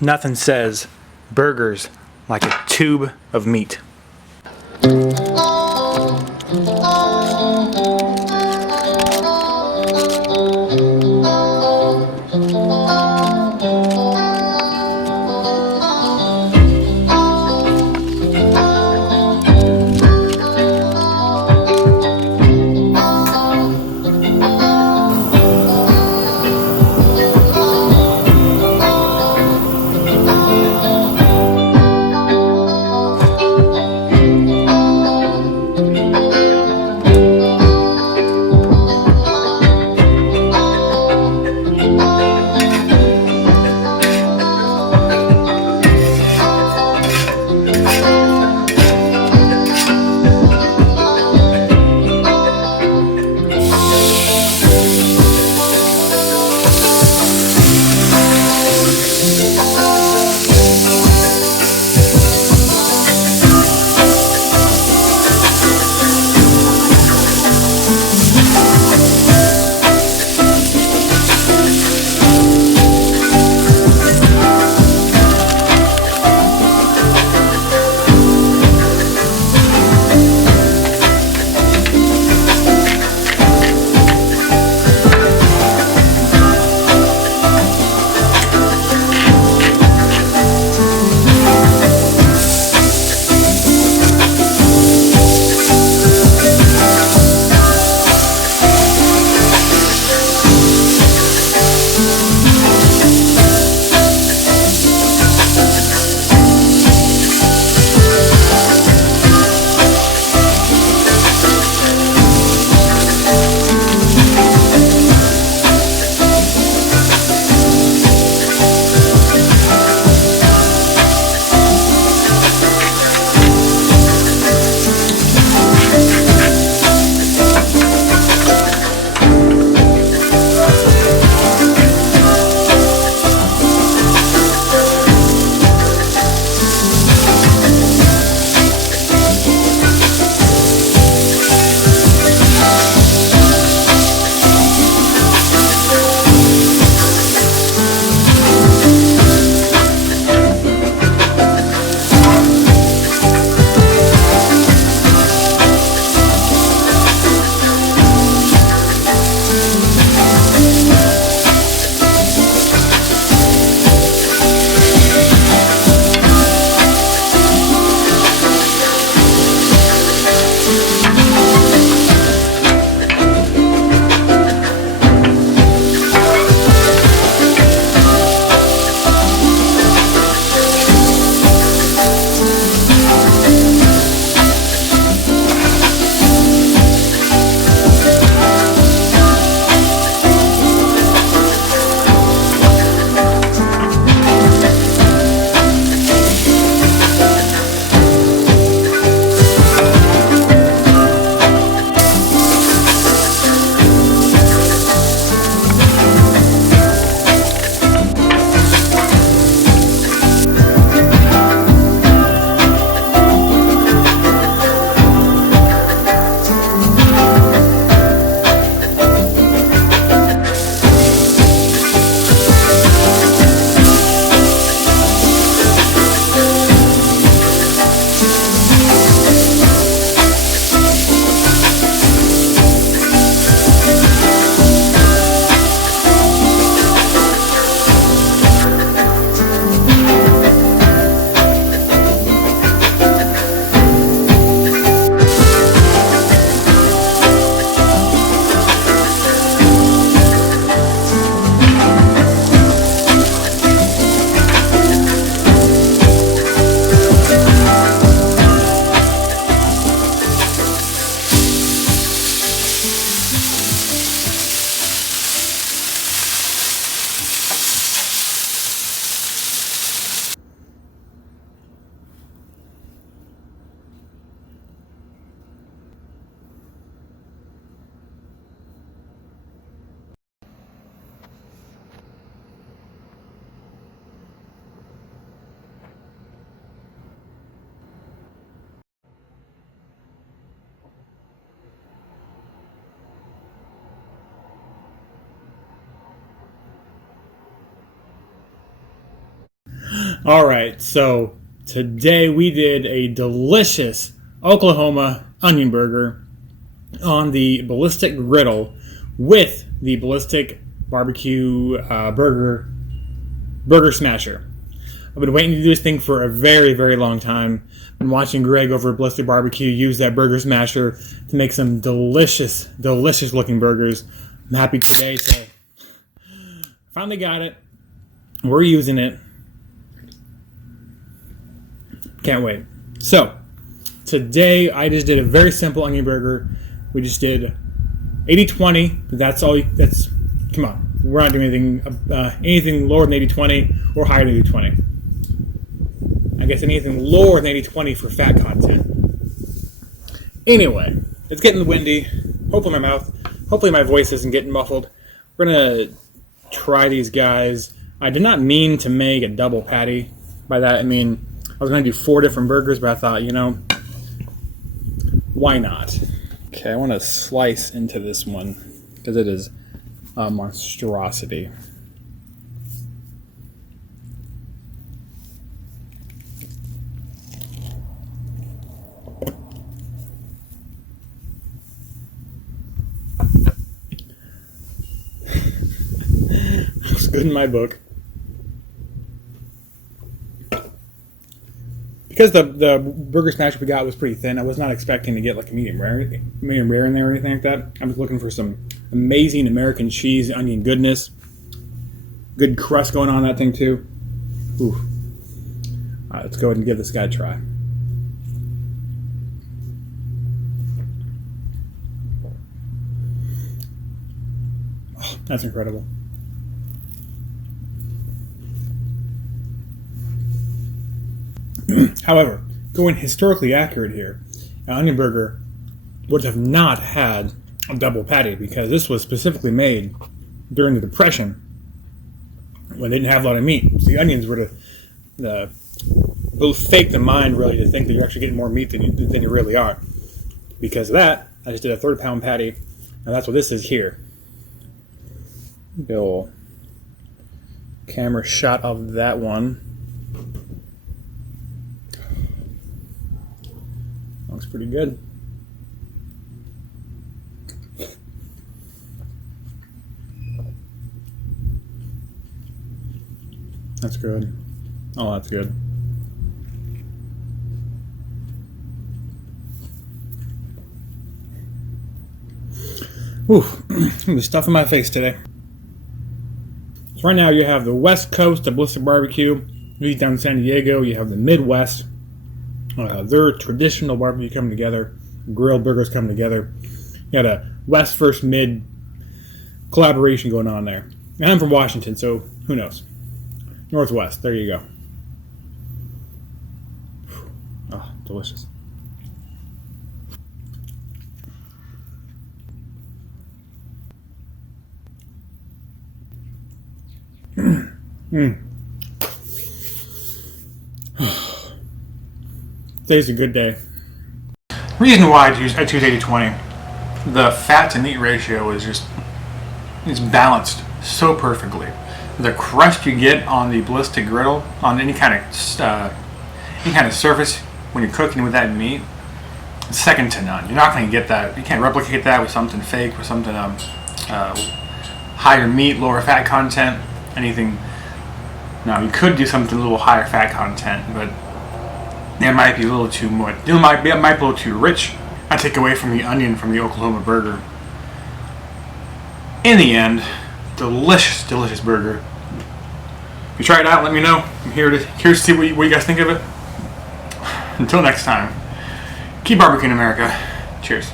Nothing says burgers like a tube of meat. All right, so today we did a delicious Oklahoma onion burger on the ballistic griddle with the ballistic barbecue burger smasher. I've been waiting to do this thing for a very, very long time. Been watching Greg over at Ballistic Barbecue use that burger smasher to make some delicious, delicious looking burgers. I'm happy today to finally got it. We're using it. Can't wait. So, today I just did a very simple onion burger. We just did 80-20. That's all. Come on. We're not doing anything lower than 80-20 or higher than 80-20. I guess anything lower than 80-20 for fat content. Anyway, it's getting windy. Hopefully my voice isn't getting muffled. We're going to try these guys. I did not mean to make a double patty. By that I mean I was going to do 4 different burgers, but I thought, why not? Okay, I want to slice into this one because it is a monstrosity. Looks good in my book. Because the burger smash we got was pretty thin, I was not expecting to get like a medium rare in there or anything like that. I was looking for some amazing American cheese, onion goodness. Good crust going on that thing too. Ooh. All right, let's go ahead and give this guy a try. Oh, that's incredible. However, going historically accurate here, an onion burger would have not had a double patty because this was specifically made during the Depression when they didn't have a lot of meat. So the onions were to fake the mind really to think that you're actually getting more meat than you really are. Because of that, I just did a 1/3 pound patty, and that's what this is here. Little camera shot of that one. Looks pretty good. That's good. Oh, that's good. Ooh, the stuff in my face today. So right now you have the West Coast of Ballistic Barbecue. You down in San Diego, you have the Midwest. Their traditional barbecue coming together, grilled burgers coming together. You got a West versus Mid collaboration going on there. And I'm from Washington, so who knows? Northwest, there you go. Oh, delicious. Today's a good day. Reason why I choose 80-20, the fat to meat ratio is balanced so perfectly. The crust you get on the ballistic griddle on any kind of surface when you're cooking with that meat, it's second to none. You're not going to get that. You can't replicate that with something fake, with something higher meat, lower fat content, anything. Now you could do something a little higher fat content, but it might be a little too much. It might be a little too rich. I take away from the onion from the Oklahoma burger. In the end, delicious, delicious burger. If you try it out, let me know. I'm here to see what you guys think of it. Until next time, keep barbecuing, America. Cheers.